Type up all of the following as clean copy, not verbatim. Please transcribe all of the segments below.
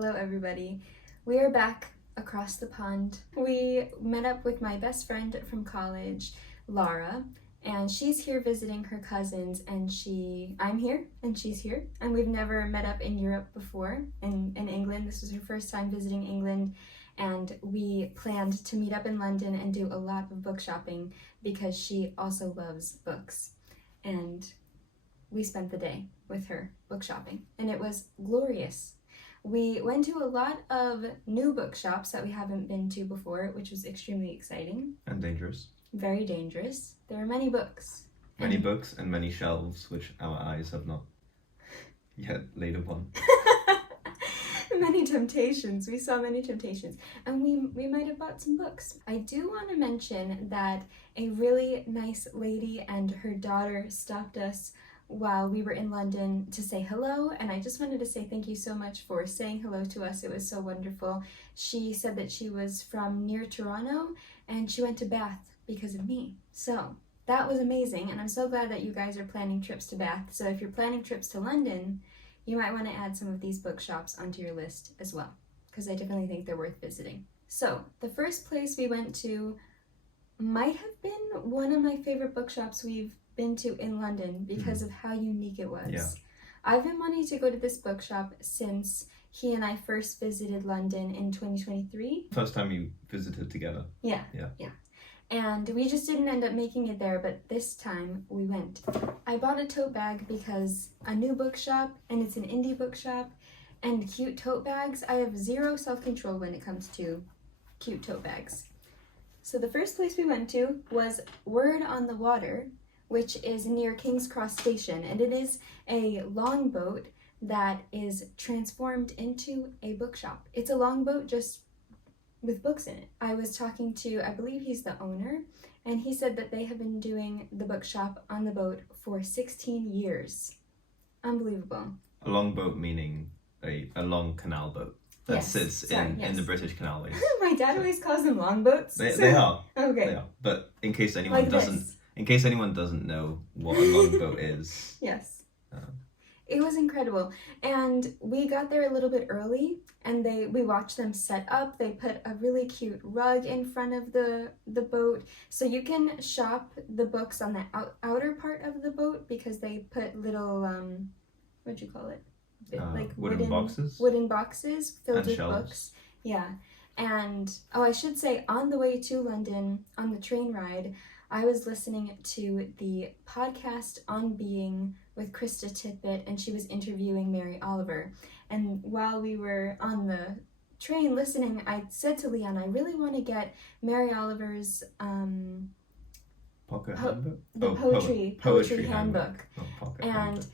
Hello everybody. We are back across the pond. We met up with my best friend from college, Lara, and she's here visiting her cousins, and I'm here and she's here, and we've never met up in Europe before, in England. This was her first time visiting England, and we planned to meet up in London and do a lot of book shopping because she also loves books. And we spent the day with her book shopping, and it was glorious. We went to a lot of new bookshops that we haven't been to before, which was extremely exciting. And dangerous. Very dangerous. There were many books. Many books and many shelves, which our eyes have not yet laid upon. Many temptations. We saw many temptations. And we might have bought some books. I do want to mention that a really nice lady and her daughter stopped us while we were in London to say hello, and I just wanted to say thank you so much for saying hello to us. It was so wonderful. She said that she was from near Toronto and she went to Bath because of me. So that was amazing, and I'm so glad that you guys are planning trips to Bath. So if you're planning trips to London, you might want to add some of these bookshops onto your list as well, because I definitely think they're worth visiting. So the first place we went to might have been one of my favorite bookshops we've been to in London because of how unique it was. Yeah. I've been wanting to go to this bookshop since he and I first visited London in 2023. First time you visited together. Yeah. And we just didn't end up making it there, but this time we went. I bought a tote bag because a new bookshop, and it's an indie bookshop, and cute tote bags. I have zero self-control when it comes to cute tote bags. So the first place we went to was Word on the Water, which is near King's Cross Station, and it is a longboat that is transformed into a bookshop. It's a longboat just with books in it. I was talking to, I believe he's the owner, and he said that they have been doing the bookshop on the boat for 16 years. Unbelievable. A longboat meaning a long canal boat that sits in the British Canal. My dad always calls them longboats. They are. Okay. They are. But in case anyone doesn't know what a longboat is. Yes. It was incredible. And we got there a little bit early, and we watched them set up. They put a really cute rug in front of the boat, so you can shop the books on the outer part of the boat, because they put little what'd you call it? Like wooden boxes filled with books. Yeah. And I should say, on the way to London on the train ride, I was listening to the podcast On Being with Krista Tippett, and she was interviewing Mary Oliver. And while we were on the train listening, I said to Leon, I really want to get Mary Oliver's pocket handbook? Poetry handbook. And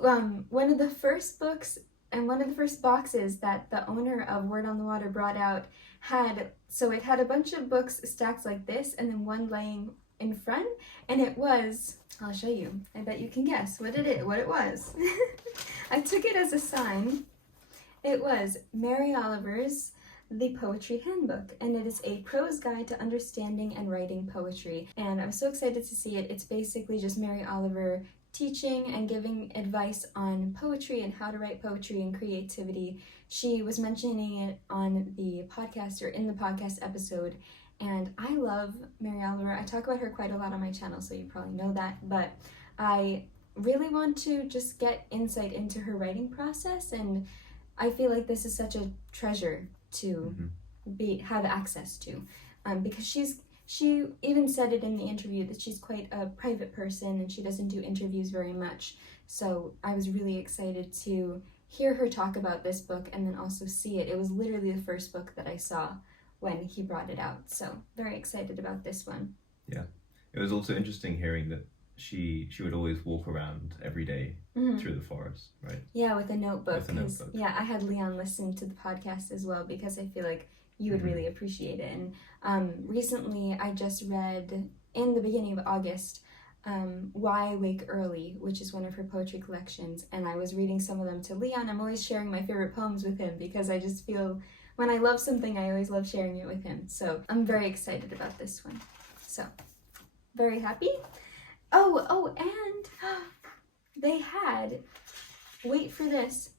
one of the first books and one of the first boxes that the owner of Word on the Water brought out had a bunch of books stacked like this, and then one laying in front, and it was, I'll show you, I bet you can guess what it was. I took it as a sign. It was Mary Oliver's The Poetry Handbook, and it is a prose guide to understanding and writing poetry, and I'm so excited to see it. It's basically just Mary Oliver teaching and giving advice on poetry and how to write poetry and creativity. She was mentioning it on the podcast, or in the podcast episode, and I love Mary Oliver. I talk about her quite a lot on my channel, so you probably know that, but I really want to just get insight into her writing process, and I feel like this is such a treasure to have access to, because she even said it in the interview that she's quite a private person and she doesn't do interviews very much. So I was really excited to hear her talk about this book and then also see it. It was literally the first book that I saw when he brought it out. So very excited about this one. Yeah. It was also interesting hearing that she would always walk around every day through the forest, right? Yeah, with a notebook. Yeah, I had Leon listen to the podcast as well, because I feel like you would really appreciate it. And recently I just read, in the beginning of August, Why Wake Early, which is one of her poetry collections, and I was reading some of them to Leon. I'm always sharing my favorite poems with him, because I just feel when I love something, I always love sharing it with him. So I'm very excited about this one. So, very happy. Oh, and they had, wait for this,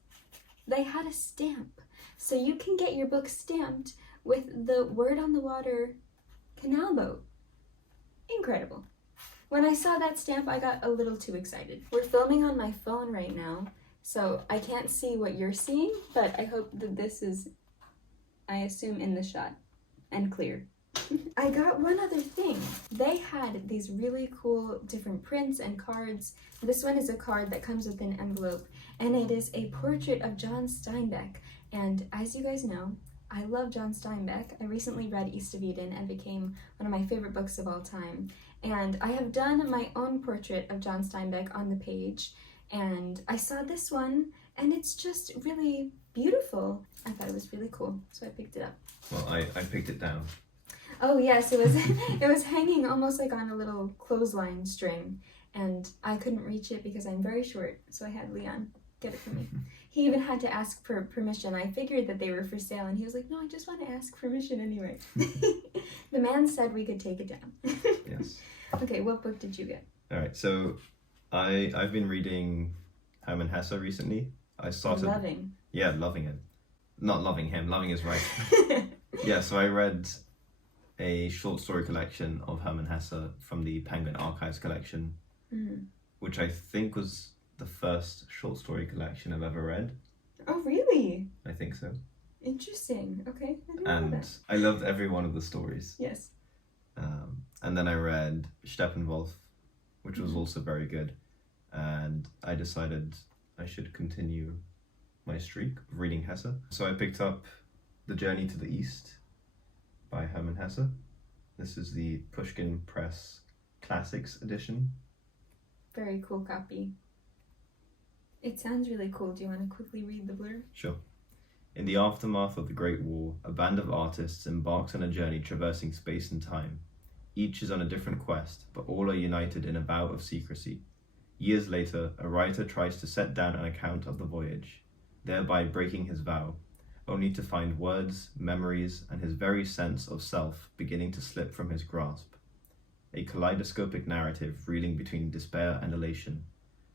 they had a stamp. So you can get your book stamped with the Word on the Water Canal boat. Incredible. When I saw that stamp, I got a little too excited. We're filming on my phone right now, so I can't see what you're seeing, but I hope that this is, I assume, in the shot and clear. I got one other thing. They had these really cool different prints and cards. This one is a card that comes with an envelope, and it is a portrait of John Steinbeck. And as you guys know, I love John Steinbeck. I recently read East of Eden and became one of my favorite books of all time. And I have done my own portrait of John Steinbeck on the page, and I saw this one, and it's just really beautiful. I thought it was really cool, so I picked it up. Well, I picked it down. Oh yes, it was it was hanging almost like on a little clothesline string, and I couldn't reach it because I'm very short, so I had Leon get it for me. He even had to ask for permission. I figured that they were for sale, and he was like, no, I just want to ask permission anyway. The man said we could take it down. Yes. Okay, what book did you get? All right, so I've been reading Herman Hesse recently. I started... Loving. Yeah, loving it. Not loving him, loving is right. Yeah, so I read a short story collection of Herman Hesse from the Penguin Archives collection, which I think was the first short story collection I've ever read. Oh, really? I think so. Interesting. Okay, I didn't know that. I loved every one of the stories. Yes. And then I read Steppenwolf, which was also very good. And I decided I should continue my streak of reading Hesse. So I picked up The Journey to the East by Herman Hesse. This is the Pushkin Press Classics edition. Very cool copy. It sounds really cool. Do you want to quickly read the blurb? Sure. In the aftermath of the Great War, a band of artists embarks on a journey traversing space and time. Each is on a different quest, but all are united in a vow of secrecy. Years later, a writer tries to set down an account of the voyage, thereby breaking his vow, only to find words, memories, and his very sense of self beginning to slip from his grasp. A kaleidoscopic narrative reeling between despair and elation,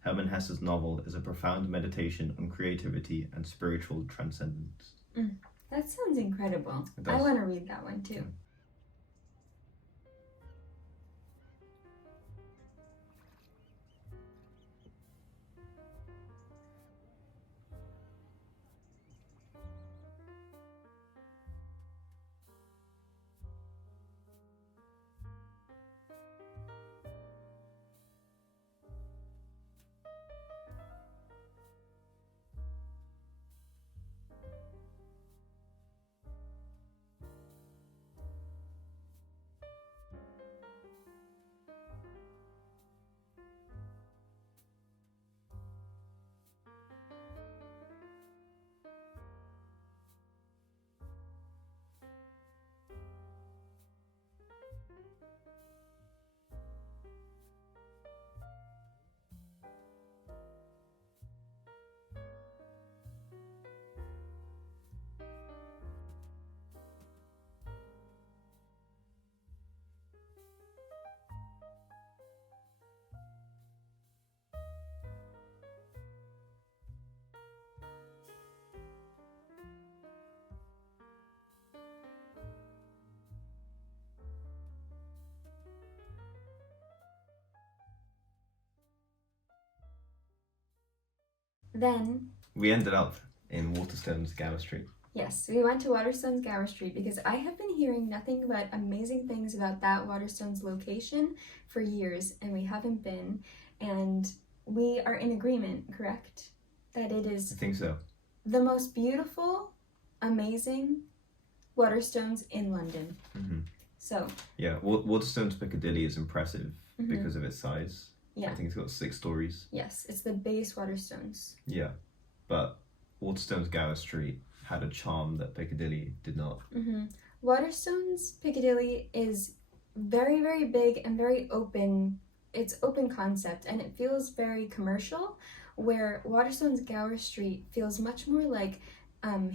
Herman Hesse's novel is a profound meditation on creativity and spiritual transcendence. That sounds incredible. I want to read that one too. Yeah. Then We ended up in Waterstones, Gower Street. yes, we went to Waterstones Gower Street because I have been hearing nothing but amazing things about that Waterstones location for years, and we haven't been. And we are in agreement, correct? That it is I think so. the most beautiful, amazing Waterstones in London. So Yeah, Waterstones Piccadilly is impressive because of its size. yeah, I think it's got 6 stories. yes, it's the base Waterstones. Yeah, but Waterstones Gower Street had a charm that Piccadilly did not. Waterstones Piccadilly is very, very big and very open. It's open concept, and it feels very commercial, where Waterstones Gower Street feels much more like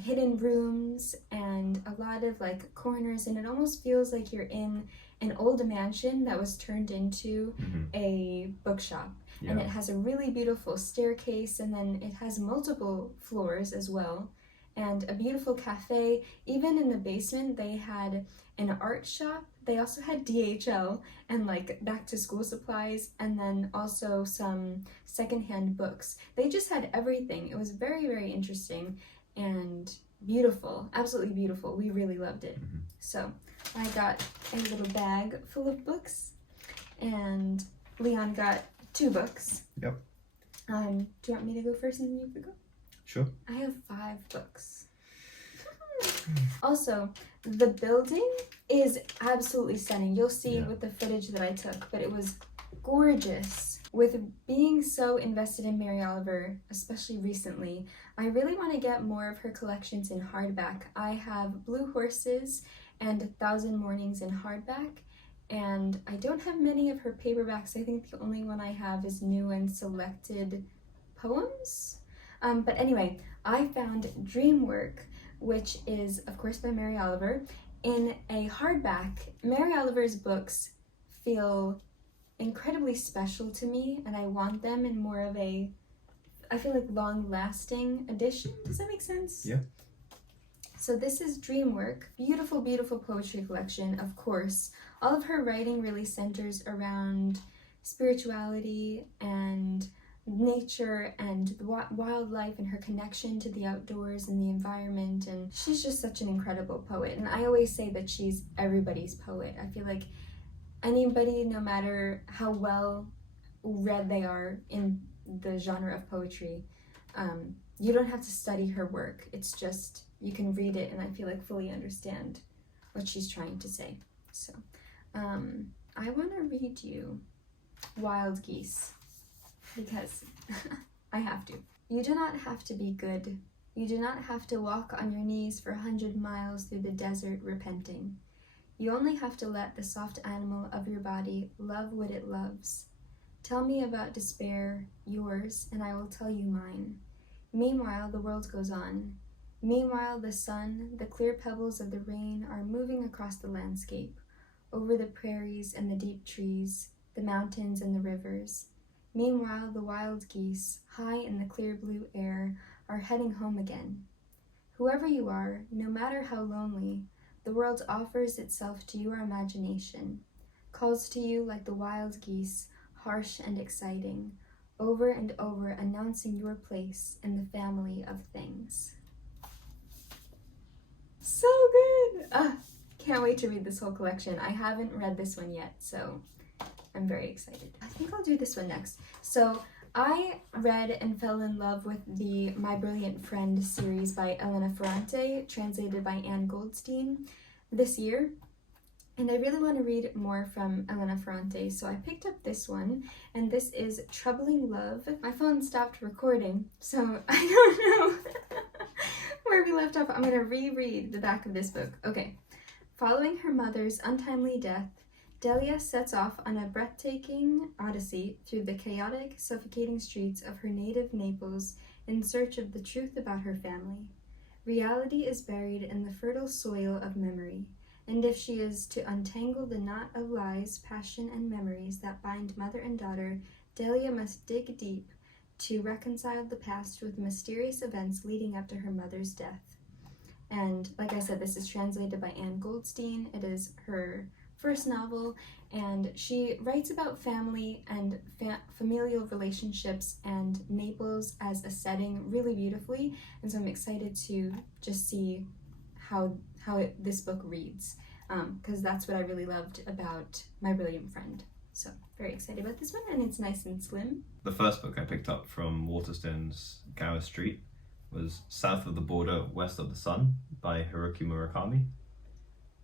hidden rooms and a lot of like corners, and it almost feels like you're in an old mansion that was turned into a bookshop. Yeah. And it has a really beautiful staircase, and then it has multiple floors as well. and a beautiful cafe. Even in the basement, they had an art shop. They also had DHL and like back to school supplies, and then also some secondhand books. They just had everything. It was very, very interesting and beautiful, absolutely beautiful. We really loved it. So I got a little bag full of books, and Leon got 2 books. Yep. Do you want me to go first and then you could go? Sure. I have 5 books. Also, the building is absolutely stunning. You'll see with the footage that I took, but it was gorgeous. With being so invested in Mary Oliver, especially recently, I really want to get more of her collections in hardback. I have Blue Horses and 1,000 Mornings in hardback, and I don't have many of her paperbacks. I think the only one I have is New and Selected Poems. But anyway, I found Dreamwork, which is, of course, by Mary Oliver, in a hardback. Mary Oliver's books feel incredibly special to me, and I want them in more of a, I feel like, long-lasting edition. Does that make sense? Yeah. So this is Dreamwork. Beautiful, beautiful poetry collection, of course. All of her writing really centers around spirituality and nature and wildlife and her connection to the outdoors and the environment, and she's just such an incredible poet. And I always say that she's everybody's poet. I feel like anybody, no matter how well read they are in the genre of poetry, you don't have to study her work. It's just, you can read it and I feel like fully understand what she's trying to say. So I want to read you Wild Geese, because I have to. You do not have to be good. You do not have to walk on your knees for 100 miles through the desert repenting. You only have to let the soft animal of your body love what it loves. Tell me about despair, yours, and I will tell you mine. Meanwhile, the world goes on. Meanwhile, the sun, the clear pebbles of the rain are moving across the landscape, over the prairies and the deep trees, the mountains and the rivers. Meanwhile, the wild geese, high in the clear blue air, are heading home again. Whoever you are, no matter how lonely, the world offers itself to your imagination, calls to you like the wild geese, harsh and exciting, over and over announcing your place in the family of things. So good! Can't wait to read this whole collection. I haven't read this one yet, so I'm very excited. I think I'll do this one next. So I read and fell in love with the My Brilliant Friend series by Elena Ferrante, translated by Anne Goldstein, this year. And I really want to read more from Elena Ferrante, so I picked up this one, and this is Troubling Love. My phone stopped recording, so I don't know where we left off. I'm going to reread the back of this book. Okay. Following her mother's untimely death, Delia sets off on a breathtaking odyssey through the chaotic, suffocating streets of her native Naples in search of the truth about her family. Reality is buried in the fertile soil of memory, and if she is to untangle the knot of lies, passion, and memories that bind mother and daughter, Delia must dig deep to reconcile the past with the mysterious events leading up to her mother's death. And like I said, this is translated by Anne Goldstein. It is her first novel, and she writes about family and familial relationships and Naples as a setting really beautifully, and so I'm excited to just see how this book reads, because that's what I really loved about My Brilliant Friend. So very excited about this one, and it's nice and slim. The first book I picked up from Waterstones, Gower Street, was South of the Border, West of the Sun by Haruki Murakami,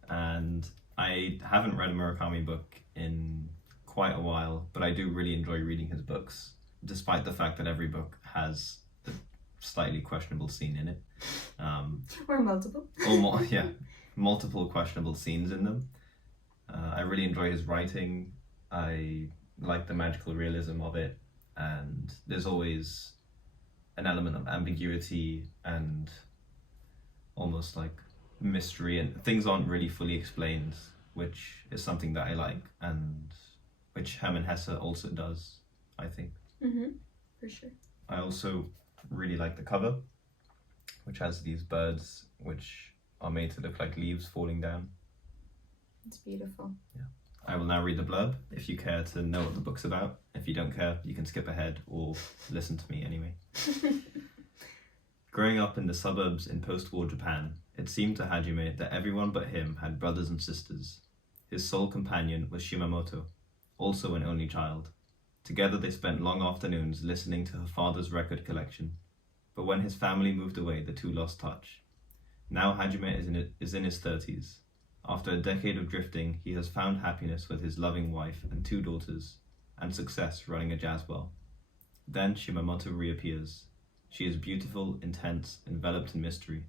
and I haven't read a Murakami book in quite a while, but I do really enjoy reading his books, despite the fact that every book has a slightly questionable scene in it. Or multiple. Multiple questionable scenes in them. I really enjoy his writing. I like the magical realism of it, and there's always an element of ambiguity and almost like mystery, and things aren't really fully explained, which is something that I like, and which Hermann Hesse also does, I think. For sure. I also really like the cover, which has these birds which are made to look like leaves falling down. It's beautiful. Yeah. I will now read the blurb if you care to know what the book's about. If you don't care, you can skip ahead or listen to me anyway. Growing up in the suburbs in post-war Japan, it seemed to Hajime that everyone but him had brothers and sisters. His sole companion was Shimamoto, also an only child. Together they spent long afternoons listening to her father's record collection. But when his family moved away, the two lost touch. Now Hajime is in his 30s. After a decade of drifting, he has found happiness with his loving wife and 2 daughters, and success running a jazz bar. Then Shimamoto reappears. She is beautiful, intense, enveloped in mystery.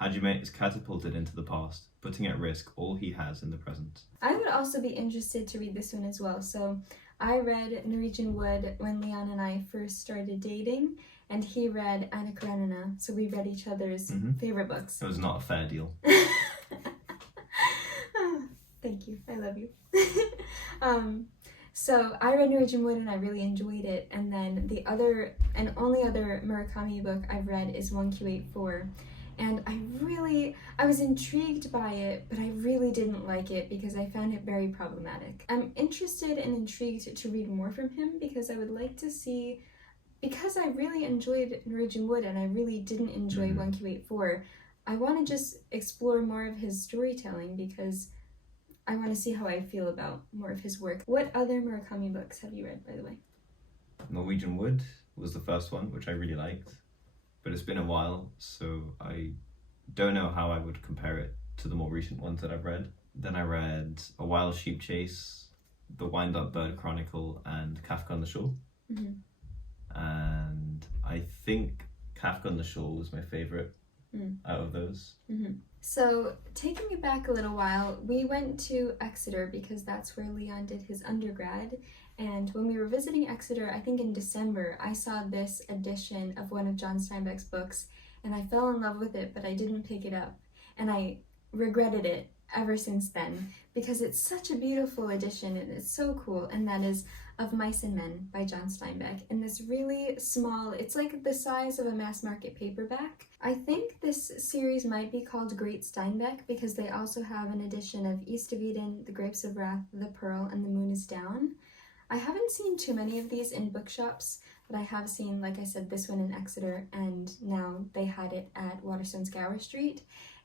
Hajime is catapulted into the past, putting at risk all he has in the present. I would also be interested to read this one as well. So I read Norwegian Wood when Leon and I first started dating, and he read Anna Karenina, so we read each other's favorite books. It was not a fair deal. Thank you. I love you. So I read Norwegian Wood and I really enjoyed it. And then the other and only other Murakami book I've read is 1Q84. And I was intrigued by it, but I really didn't like it because I found it very problematic. I'm interested and intrigued to read more from him because I would like to see, because I really enjoyed Norwegian Wood and I really didn't enjoy 1Q84, I want to just explore more of his storytelling because I want to see how I feel about more of his work. What other Murakami books have you read, by the way? Norwegian Wood was the first one, which I really liked. But it's been a while, so I don't know how I would compare it to the more recent ones that I've read. Then I read A Wild Sheep Chase, The Wind-Up Bird Chronicle, and Kafka on the Shore. And I think Kafka on the Shore was my favourite out of those. So, taking it back a little while, we went to Exeter because that's where Leon did his undergrad. And when we were visiting Exeter, I think in December, I saw this edition of one of John Steinbeck's books, and I fell in love with it, but I didn't pick it up. And I regretted it ever since then, because it's such a beautiful edition, and it's so cool, and that is Of Mice and Men by John Steinbeck, in this really small, it's like the size of a mass market paperback. I think this series might be called Great Steinbeck, because they also have an edition of East of Eden, The Grapes of Wrath, The Pearl, and The Moon is Down. I haven't seen too many of these in bookshops, but I have seen, like I said, this one in Exeter, and now they had it at Waterstones Gower Street.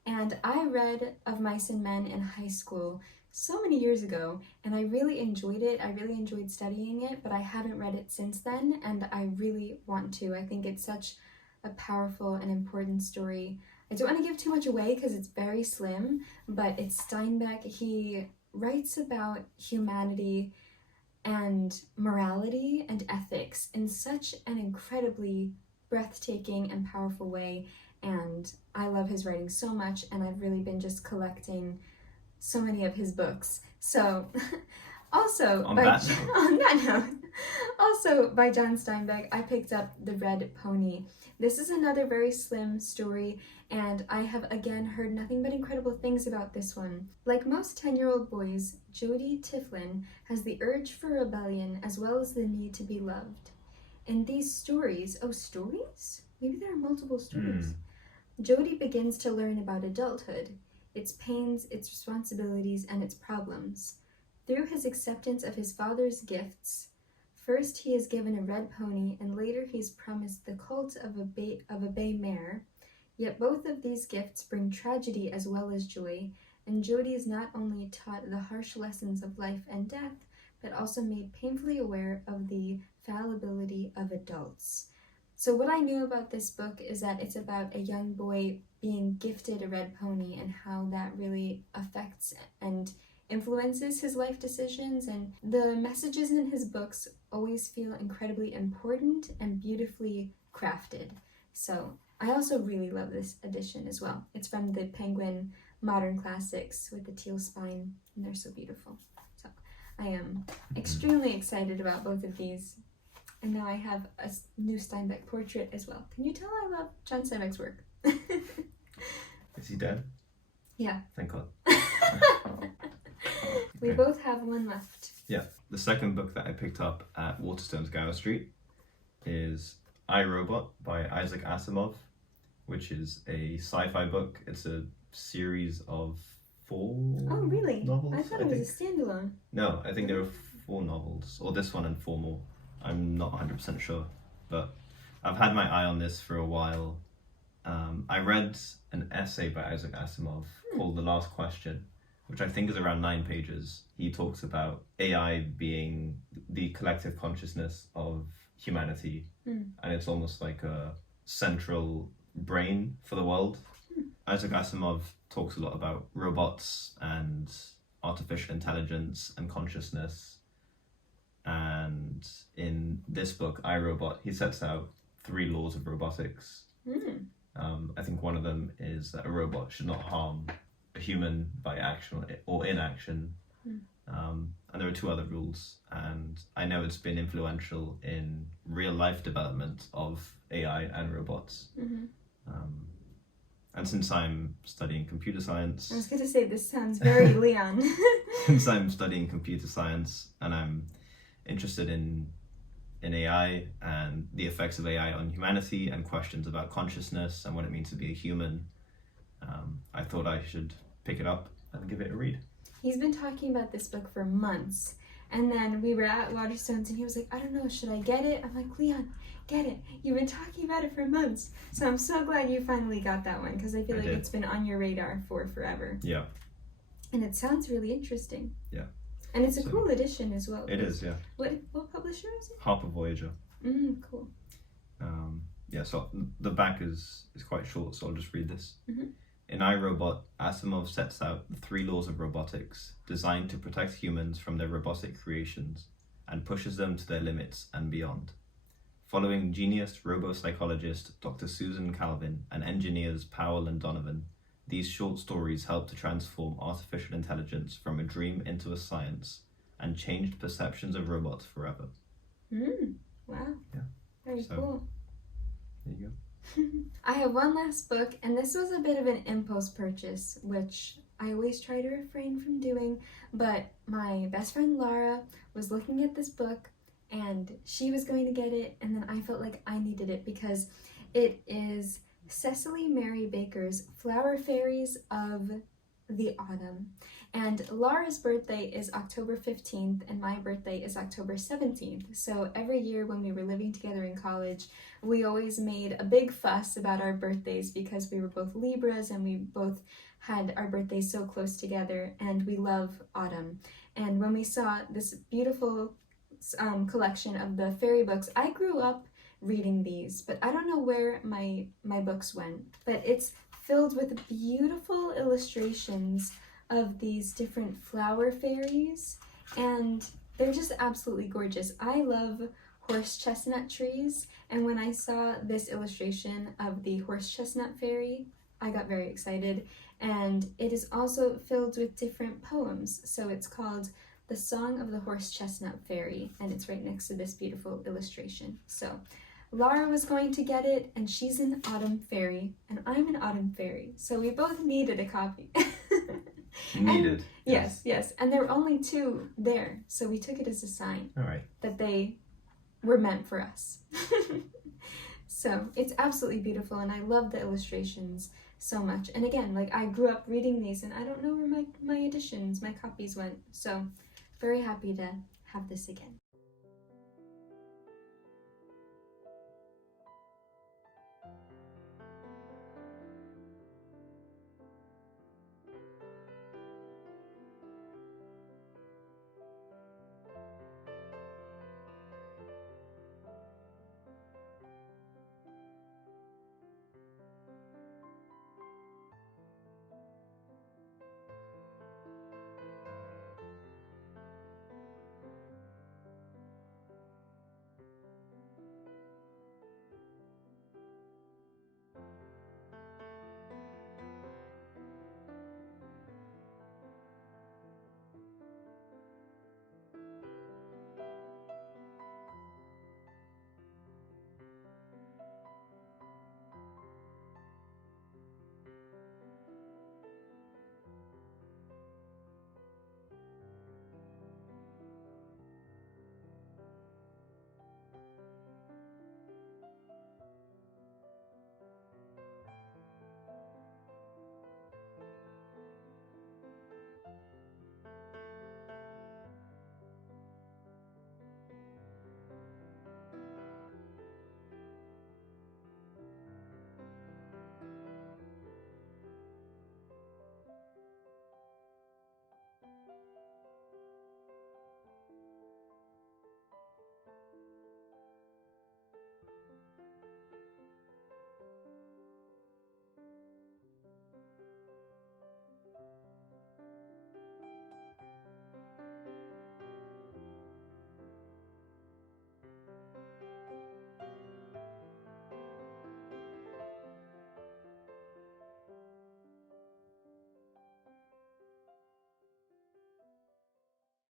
And I read Of Mice and Men in high school so many years ago, and I really enjoyed it. I really enjoyed studying it, but I haven't read it since then, and I really want to. I think it's such a powerful and important story. I don't want to give too much away because it's very slim, but it's Steinbeck. He writes about humanity and morality and ethics in such an incredibly breathtaking and powerful way, and I love his writing so much, and I've really been just collecting so many of his books. So also on that note, also by John Steinbeck, I picked up The Red Pony. This is another very slim story, and I have again heard nothing but incredible things about this one. Like most 10-year-old boys, Jody Tiflin has the urge for rebellion as well as the need to be loved. In these stories, stories? Maybe there are multiple stories. Jody begins to learn about adulthood, its pains, its responsibilities, and its problems. Through his acceptance of his father's gifts, first he is given a red pony, and later he is promised the cult of a bay mare. Yet both of these gifts bring tragedy as well as joy, and Jody is not only taught the harsh lessons of life and death, but also made painfully aware of the fallibility of adults. So what I knew about this book is that it's about a young boy being gifted a red pony and how that really affects and influences his life decisions, and the messages in his books always feel incredibly important and beautifully crafted. So I also really love this edition as well. It's from the Penguin Modern Classics with the teal spine, and they're so beautiful. So I am extremely excited about both of these. And now I have a new Steinbeck portrait as well. Can you tell I love John Steinbeck's work? Is he dead? Yeah. Thank God. We both have one left. Yeah. The second book that I picked up at Waterstones Gower Street is I, Robot by Isaac Asimov, which is a sci-fi book. It's a series of 4 Oh, really? novels. I thought it was a standalone. No, I think there are 4 novels, or this one and 4 more. I'm not 100% sure, but I've had my eye on this for a while. I read an essay by Isaac Asimov called The Last Question, which I think is around 9 pages. He talks about AI being the collective consciousness of humanity, and it's almost like a central brain for the world. Isaac Asimov talks a lot about robots and artificial intelligence and consciousness. And in this book, I, Robot, he sets out 3 laws of robotics. I think one of them is that a robot should not harm a human by action or inaction. And there are 2 other rules. And I know it's been influential in real life development of AI and robots. And since I'm studying computer science... I was going to say, this sounds very Leon. Since I'm studying computer science and I'm interested in AI and the effects of AI on humanity and questions about consciousness and what it means to be a human, I thought I should pick it up and give it a read. He's been talking about this book for months. And then we were at Waterstones and he was like, I don't know, should I get it? I'm like, Leon, get it. You've been talking about it for months. So I'm so glad you finally got that one, because I feel like it's been on your radar for forever. Yeah. And it sounds really interesting. Yeah. And it's a cool edition as well. It is, yeah. What publisher is it? Harper Voyager. Cool. Yeah, so the back is quite short, so I'll just read this. In iRobot, Asimov sets out the 3 laws of robotics designed to protect humans from their robotic creations and pushes them to their limits and beyond. Following genius robo-psychologist Dr. Susan Calvin and engineers Powell and Donovan, these short stories help to transform artificial intelligence from a dream into a science and changed perceptions of robots forever. Wow. Yeah. Very cool. There you go. I have one last book, and this was a bit of an impulse purchase, which I always try to refrain from doing, but my best friend Lara was looking at this book, and she was going to get it, and then I felt like I needed it because it is Cecily Mary Baker's Flower Fairies of the Autumn. And Lara's birthday is October 15th and my birthday is October 17th. So every year when we were living together in college, we always made a big fuss about our birthdays because we were both Libras and we both had our birthdays so close together, and we love autumn. And when we saw this beautiful collection of the fairy books, I grew up reading these, but I don't know where my books went. But it's filled with beautiful illustrations of these different flower fairies, and they're just absolutely gorgeous. I love horse chestnut trees, and when I saw this illustration of the horse chestnut fairy, I got very excited. And it is also filled with different poems, so it's called The Song of the Horse Chestnut Fairy, and it's right next to this beautiful illustration. So Lara was going to get it, and she's an autumn fairy, and I'm an autumn fairy, so we both needed a copy. Needed. Yes. And there were only 2 there, so we took it as a sign that they were meant for us. So it's absolutely beautiful, and I love the illustrations so much. And again, like, I grew up reading these, and I don't know where my editions, my copies went. So very happy to have this again.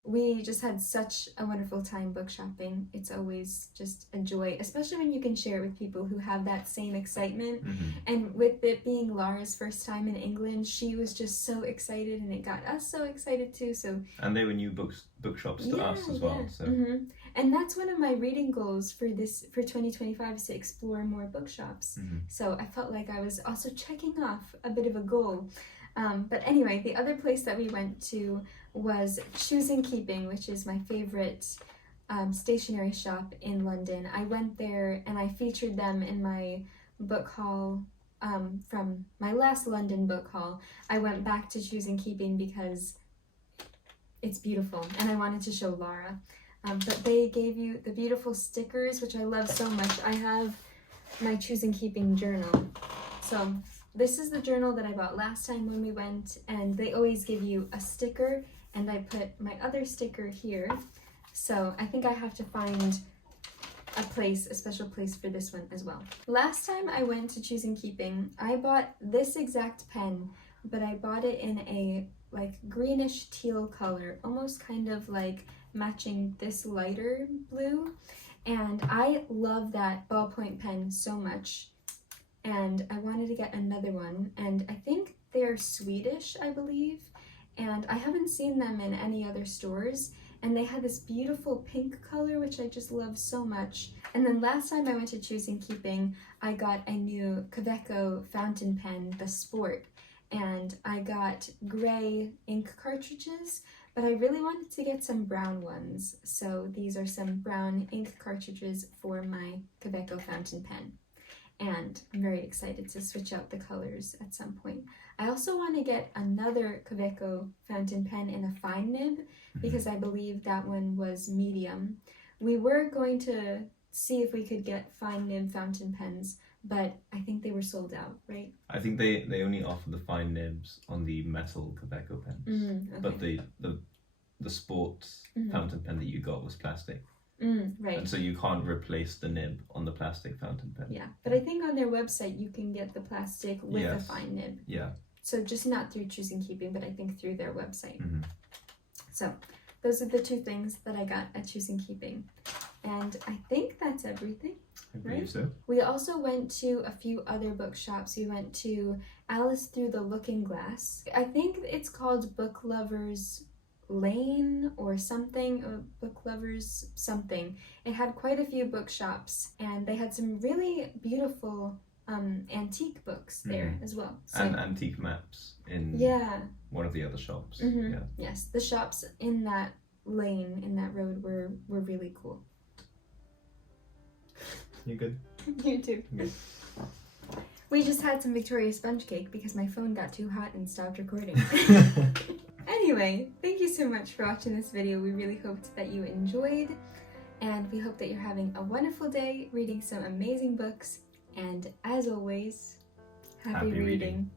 We just had such a wonderful time book shopping. It's always just a joy, especially when you can share it with people who have that same excitement. And with it being Lara's first time in England, she was just so excited, and it got us so excited too. And they were new bookshops to us as well. So. And that's one of my reading goals for 2025 is to explore more bookshops. So I felt like I was also checking off a bit of a goal. But anyway, the other place that we went to was Choosing Keeping, which is my favorite stationery shop in London. I went there and I featured them in my book haul from my last London book haul. I went back to Choosing Keeping because it's beautiful and I wanted to show Lara. But they gave you the beautiful stickers, which I love so much. I have my Choosing Keeping journal. So this is the journal that I bought last time when we went, and they always give you a sticker, and I put my other sticker here. So I think I have to find a special place for this one as well. Last time I went to Choosing Keeping, I bought this exact pen, but I bought it in a like greenish teal color, almost kind of like matching this lighter blue. And I love that ballpoint pen so much. And I wanted to get another one, and I think they're Swedish, I believe, and I haven't seen them in any other stores, and they had this beautiful pink color, which I just love so much. And then last time I went to Choosing Keeping, I got a new Kaweco fountain pen, the Sport, and I got gray ink cartridges, but I really wanted to get some brown ones, so these are some brown ink cartridges for my Kaweco fountain pen. And I'm very excited to switch out the colors at some point. I also want to get another Kaweco fountain pen in a fine nib because I believe that one was medium. We were going to see if we could get fine nib fountain pens, but I think they were sold out, right? I think they only offer the fine nibs on the metal Kaweco pens, okay. But the sports fountain pen that you got was plastic. Right. And so you can't replace the nib on the plastic fountain pen. Yeah, but I think on their website you can get the plastic with the fine nib. Yeah. So just not through Choosing Keeping, but I think through their website. So those are the two things that I got at Choosing Keeping. And I think that's everything. I believe so. We also went to a few other bookshops. We went to Alice Through the Looking Glass. I think it's called Book Lovers Lane or something, or Book Lovers something. It had quite a few bookshops, and they had some really beautiful antique books there as well. So, and antique maps in one of the other shops. Yes, the shops in that lane, in that road were really cool. You good? You too. Good. We just had some Victoria sponge cake because my phone got too hot and stopped recording. Anyway, thank you so much for watching this video. We really hoped that you enjoyed, and we hope that you're having a wonderful day reading some amazing books. And as always, happy reading.